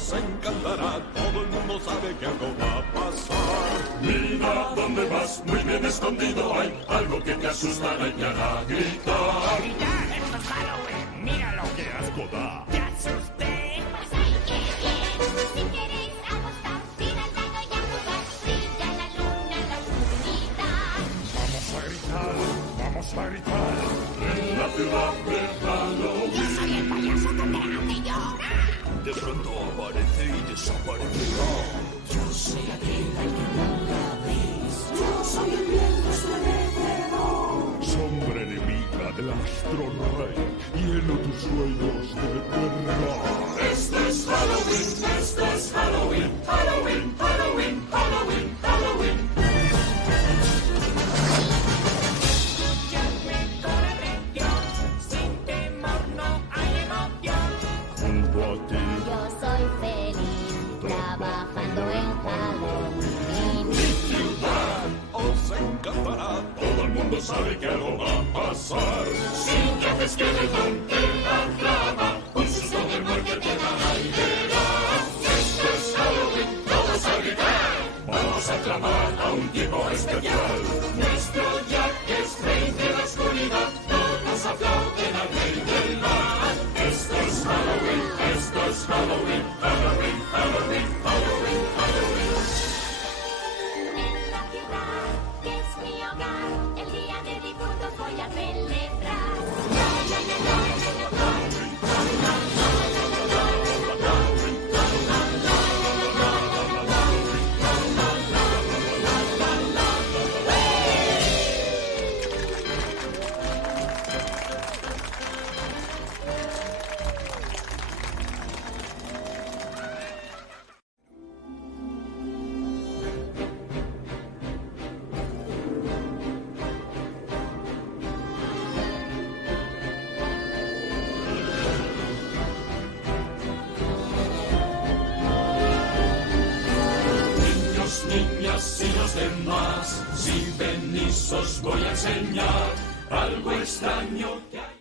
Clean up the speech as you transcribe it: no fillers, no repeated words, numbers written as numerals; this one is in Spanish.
os encantará, todo el mundo sabe que algo va a pasar. Mira dónde vas, muy bien escondido hay algo que te asustará y te hará gritar. ¡Ya! ¡Esto es Halloween! ¡Mira lo que asco da! ¡Te asusté! Pues hay que ir. Si queréis apostar, tira el dado y a jugar. Brilla la luna en la oscuridad. ¡Vamos a gritar! ¡Vamos a gritar! En la ciudad de Halloween. Yo soy el payaso que te hace llorar. De pronto aparece y desaparecerá. Yo soy aquel al que nunca veis. Yo soy el viento estremecedor. Sombra enemiga del astro rey, lleno tus sueños de verdad. Esto es Halloween, esto es Halloween, Halloween, Halloween, Halloween, Halloween. Sin temor no hay emoción. Junto a ti. Yo soy feliz trabajando en Halloween. Os encantará, Todo el mundo sabe que algo va a pasar. Si te haces que el don te aclama, un susto de muerte te dará y verás. Esto es Halloween, todos a gritar. Vamos a clamar a un tiempo especial. Nuestro Jack es rey de la oscuridad. Todos aplauden al rey del mal. Esto es Halloween, esto es Halloween, Halloween, Halloween, Halloween, Halloween. En la ciudad, que es mi hogar, el día de difuntos voy a celebrar. Niños, niñas y los demás, si venís os voy a enseñar algo extraño que hay.